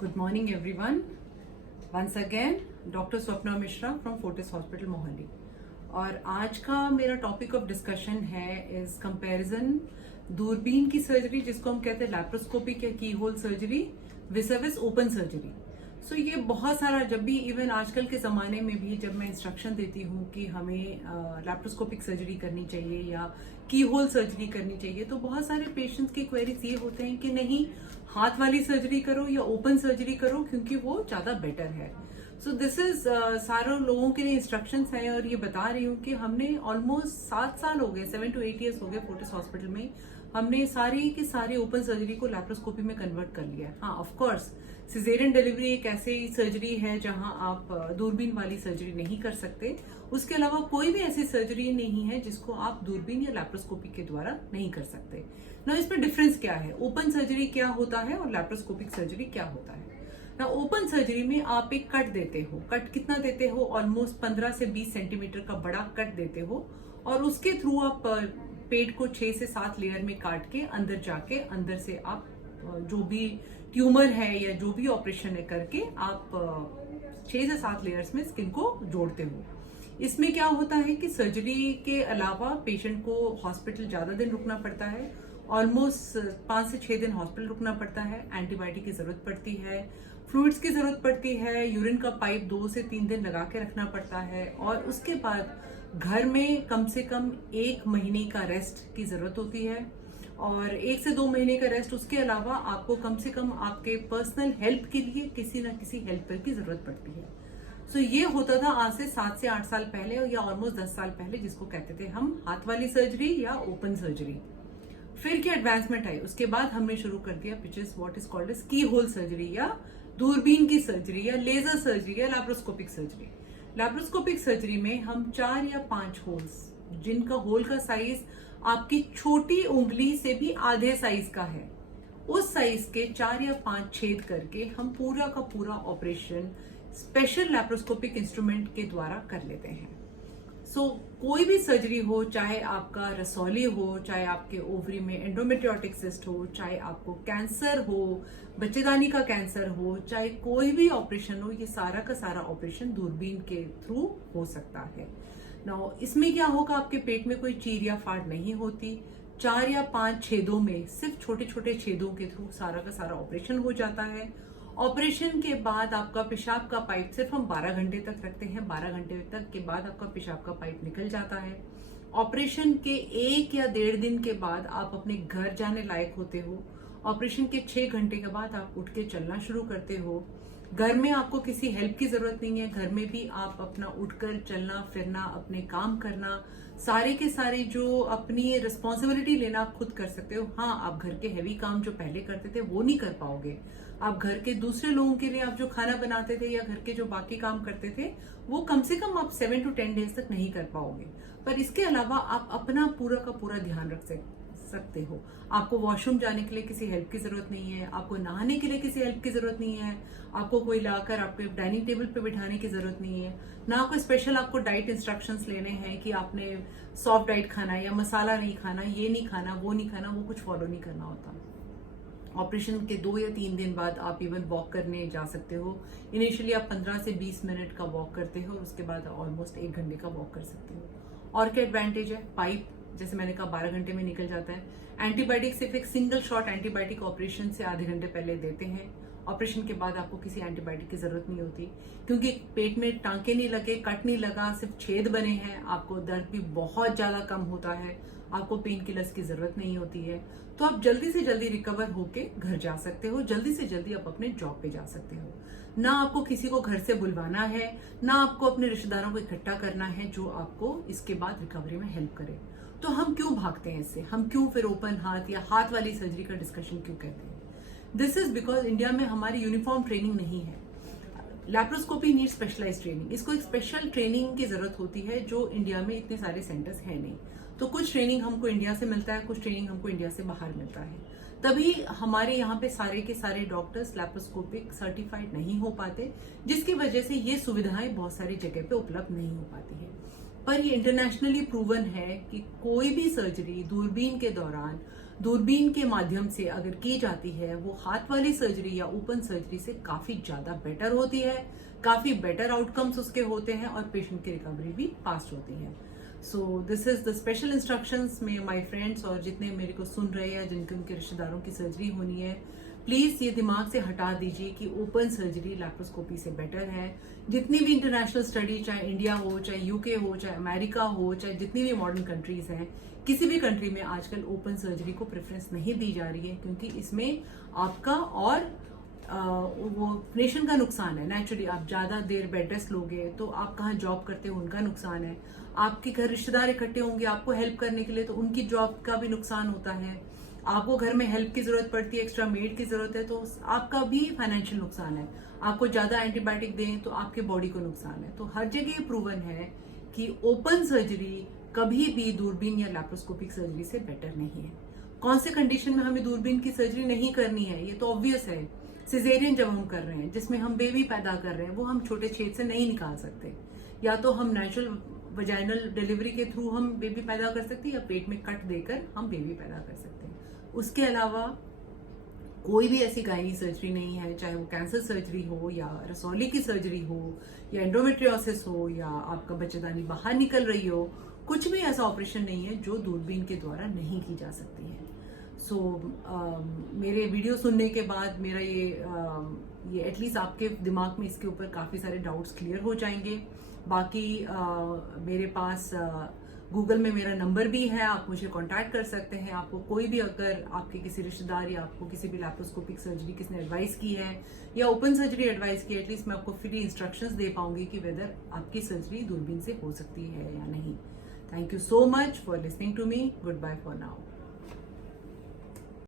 Good morning, everyone. Once again, doctor Swapna Mishra from Fortis hospital Mohali. और आज का मेरा टॉपिक ऑफ डिस्कशन है इज कंपैरिजन दूरबीन की सर्जरी, जिसको हम कहते हैं लैप्रोस्कोपिक या की होल सर्जरी, विसेविस ओपन सर्जरी। सो ये बहुत सारा, जब भी इवन आजकल के ज़माने में भी जब मैं इंस्ट्रक्शन देती हूँ कि हमें लैप्रोस्कोपिक सर्जरी करनी चाहिए या की होल सर्जरी करनी चाहिए, तो बहुत सारे पेशेंट्स की क्वेरीज ये होते हैं कि नहीं, हाथ वाली सर्जरी करो या ओपन सर्जरी करो क्योंकि वो ज़्यादा बेटर है। सो दिस इज सारे लोगों के लिए इंस्ट्रक्शंस हैं। और ये बता रही हूँ कि हमने ऑलमोस्ट 7 साल हो गए, 7 to 8 years हो गए फोर्टिस हॉस्पिटल में, हमने सारी की सारी ओपन सर्जरी को लैप्रोस्कोपी में कन्वर्ट कर लिया है। हाँ, ऑफ कोर्स सिजेरियन डिलीवरी एक ऐसी सर्जरी है जहां आप दूरबीन वाली सर्जरी नहीं कर सकते। उसके अलावा कोई भी ऐसी सर्जरी नहीं है जिसको आप दूरबीन या लैप्रोस्कोपी के द्वारा नहीं कर सकते ना। इसमें डिफरेंस क्या है, ओपन सर्जरी क्या होता है और लैप्रोस्कोपिक सर्जरी क्या होता है ना। ओपन सर्जरी में आप एक कट देते हो। कट कितना देते हो? ऑलमोस्ट 15 से 20 सेंटीमीटर का बड़ा कट देते हो और उसके थ्रू आप पेट को 6 से 7 लेयर में काट के अंदर जाके अंदर से आप जो भी ट्यूमर है या जो भी ऑपरेशन है करके आप 6 से 7 लेयर्स में स्किन को जोड़ते हो। इसमें क्या होता है कि सर्जरी के अलावा पेशेंट को हॉस्पिटल ज्यादा दिन रुकना पड़ता है। ऑलमोस्ट 5 से 6 दिन हॉस्पिटल रुकना पड़ता है। एंटीबायोटिक की जरूरत पड़ती है, फ्लूइड्स की जरूरत पड़ती है, यूरिन का पाइप 2 से 3 दिन लगा के रखना पड़ता है। और उसके बाद घर में कम से कम 1 महीने का रेस्ट की जरूरत होती है और 1 से 2 महीने का रेस्ट। उसके अलावा आपको कम से कम आपके पर्सनल हेल्प के लिए किसी ना किसी हेल्पर की जरूरत पड़ती है। सो ये होता था आज से 7 से 8 साल पहले या ऑलमोस्ट 10 साल पहले, जिसको कहते थे हम हाथ वाली सर्जरी या ओपन सर्जरी। फिर क्या एडवांसमेंट आई, उसके बाद हमने शुरू कर दिया which is what is called as keyhole surgery या दूरबीन की सर्जरी या लेजर सर्जरी या लैप्रोस्कोपिक सर्जरी। लैप्रोस्कोपिक सर्जरी में हम 4 या 5 होल्स, जिनका होल का साइज आपकी छोटी उंगली से भी आधे साइज का है, उस साइज के 4 या 5 छेद करके हम पूरा का पूरा ऑपरेशन स्पेशल लैप्रोस्कोपिक इंस्ट्रूमेंट के द्वारा कर लेते हैं। सो कोई भी सर्जरी हो, चाहे आपका रसौली हो, चाहे आपके ओवरी में एंडोमेट्रियोटिक सिस्ट हो, चाहे आपको कैंसर हो, बच्चेदानी का कैंसर हो, चाहे कोई भी ऑपरेशन हो, ये सारा का सारा ऑपरेशन दूरबीन के थ्रू हो सकता है। नाउ इसमें क्या होगा, आपके पेट में कोई चीर या फाड़ नहीं होती। 4 या 5 छेदों में सिर्फ छोटे छोटे छेदों के थ्रू सारा का सारा ऑपरेशन हो जाता है। ऑपरेशन के बाद आपका पेशाब का पाइप सिर्फ हम 12 घंटे तक रखते हैं। 12 घंटे तक के बाद आपका पेशाब का पाइप निकल जाता है। ऑपरेशन के 1 या 1.5 दिन के बाद आप अपने घर जाने लायक होते हो। ऑपरेशन के 6 घंटे के बाद आप उठ के चलना शुरू करते हो। घर में आपको किसी हेल्प की जरूरत नहीं है। घर में भी आप अपना उठकर चलना फिरना, अपने काम करना, सारे के सारे जो अपनी रिस्पॉन्सिबिलिटी लेना आप खुद कर सकते हो। हाँ, आप घर के हैवी काम जो पहले करते थे वो नहीं कर पाओगे। आप घर के दूसरे लोगों के लिए आप जो खाना बनाते थे या घर के जो बाकी काम करते थे वो कम से कम आप 7 to 10 डेज तक नहीं कर पाओगे। पर इसके अलावा आप अपना पूरा का पूरा ध्यान रख सकते हो। आपको वॉशरूम जाने के लिए किसी हेल्प की जरूरत नहीं है, आपको नहाने के लिए किसी हेल्प की जरूरत नहीं है, आपको कोई लाकर आपके डाइनिंग टेबल पे बिठाने की जरूरत नहीं है, ना कोई स्पेशल आपको डाइट इंस्ट्रक्शंस लेने हैं कि आपने सॉफ्ट डाइट खाना है या मसाला नहीं खाना, ये नहीं खाना, वो नहीं खाना, वो कुछ फॉलो नहीं करना होता। ऑपरेशन के 2 या 3 दिन बाद आप इवन वॉक करने जा सकते हो। इनिशियली आप 15 से 20 मिनट का वॉक करते हो और उसके बाद ऑलमोस्ट 1 घंटे का वॉक कर सकते हो। और क्या एडवांटेज है, पाइप जैसे मैंने कहा 12 घंटे में निकल जाता है। एंटीबायोटिक सिर्फ एक सिंगल शॉट एंटीबायोटिक ऑपरेशन से आधे घंटे पहले देते हैं। ऑपरेशन के बाद आपको किसी एंटीबायोटिक की जरूरत नहीं होती क्योंकि पेट में टांके नहीं लगे, कट नहीं लगा, सिर्फ छेद बने हैं। आपको दर्द भी बहुत ज्यादा कम होता है, आपको पेन किलर्स की जरूरत नहीं होती है। तो आप जल्दी से जल्दी रिकवर होके घर जा सकते हो, जल्दी से जल्दी आप अपने जॉब पे जा सकते हो। ना आपको किसी को घर से बुलवाना है, ना आपको अपने रिश्तेदारों को इकट्ठा करना है जो आपको इसके बाद रिकवरी में हेल्प करे। तो हम क्यों भागते हैं इससे, हम क्यों फिर ओपन हाथ या हाथ वाली सर्जरी का डिस्कशन क्यों कहते हैं? दिस इज बिकॉज इंडिया में हमारी यूनिफॉर्म ट्रेनिंग नहीं है। Laparoscopy need specialize training. इसको एक स्पेशल ट्रेनिंग की जरूरत होती है जो इंडिया में इतने सारे सेंटर्स है नहीं। तो कुछ ट्रेनिंग हमको इंडिया से मिलता है, कुछ ट्रेनिंग हमको इंडिया से बाहर मिलता है। तभी हमारे यहाँ पे सारे के सारे डॉक्टर्स लैप्रोस्कोपिक सर्टिफाइड नहीं हो पाते, जिसकी वजह से ये सुविधाएं बहुत सारी जगह पे उपलब्ध नहीं हो पाती है। पर ये इंटरनेशनली प्रूवन है कि कोई भी सर्जरी दूरबीन के दौरान दूरबीन के माध्यम से अगर की जाती है वो हाथ वाली सर्जरी या ओपन सर्जरी से काफी ज्यादा बेटर होती है, काफी बेटर आउटकम्स उसके होते हैं और पेशेंट की रिकवरी भी फास्ट होती है। So this is the special instructions में माय फ्रेंड्स और जितने मेरे को सुन रहे हैं जिनके उनके रिश्तेदारों की सर्जरी होनी है, प्लीज ये दिमाग से हटा दीजिए कि ओपन सर्जरी लैप्रोस्कोपी से बेटर है। जितनी भी इंटरनेशनल स्टडी, चाहे इंडिया हो, चाहे यूके हो, चाहे अमेरिका हो, चाहे जितनी भी मॉडर्न कंट्रीज हैं, किसी भी कंट्री में आजकल ओपन सर्जरी को प्रेफरेंस नहीं दी जा रही है, क्योंकि इसमें आपका और वो नेशन का नुकसान है। नेचुरली आप ज्यादा देर बेड रेस्ट लोगे तो आप कहाँ जॉब करते हो उनका नुकसान है, आपके घर रिश्तेदार इकट्ठे होंगे आपको हेल्प करने के लिए तो उनकी जॉब का भी नुकसान होता है, आपको घर में हेल्प की जरूरत पड़ती है, एक्स्ट्रा मेड की जरूरत है तो आपका भी फाइनेंशियल नुकसान है, आपको ज्यादा एंटीबायोटिक दें तो आपके बॉडी को नुकसान है। तो हर जगह ये प्रूवन है कि ओपन सर्जरी कभी भी दूरबीन या लैप्रोस्कोपिक सर्जरी से बेटर नहीं है। कौन से कंडीशन में हमें दूरबीन की सर्जरी नहीं करनी है, ये तो ऑब्वियस है। सिजेरियन जब हम कर रहे हैं जिसमें हम बेबी पैदा कर रहे हैं वो हम छोटे छेद से नहीं निकाल सकते, या तो हम नेचुरल वजाइनल डिलीवरी के थ्रू हम बेबी पैदा कर सकते हैं या पेट में कट देकर हम बेबी पैदा कर सकते हैं। उसके अलावा कोई भी ऐसी गायनी सर्जरी नहीं है, चाहे वो कैंसर सर्जरी हो या रसौली की सर्जरी हो या एंडोमेट्रियोसिस हो या आपका बच्चेदानी बाहर निकल रही हो, कुछ भी ऐसा ऑपरेशन नहीं है जो दूरबीन के द्वारा नहीं की जा सकती है। सो मेरे वीडियो सुनने के बाद मेरा ये एटलीस्ट आपके दिमाग में इसके ऊपर काफ़ी सारे डाउट्स क्लियर हो जाएंगे। बाकी मेरे पास गूगल में मेरा नंबर भी है, आप मुझे कांटेक्ट कर सकते हैं। आपको कोई भी अगर आपके किसी रिश्तेदार या आपको किसी भी लैप्रोस्कोपिक सर्जरी किसने एडवाइस की है या ओपन सर्जरी एडवाइस की है, एटलीस्ट मैं आपको फ्री इंस्ट्रक्शंस दे पाऊंगी कि वेदर आपकी सर्जरी दूरबीन से हो सकती है या नहीं। Thank you so much for listening to me. Goodbye for now.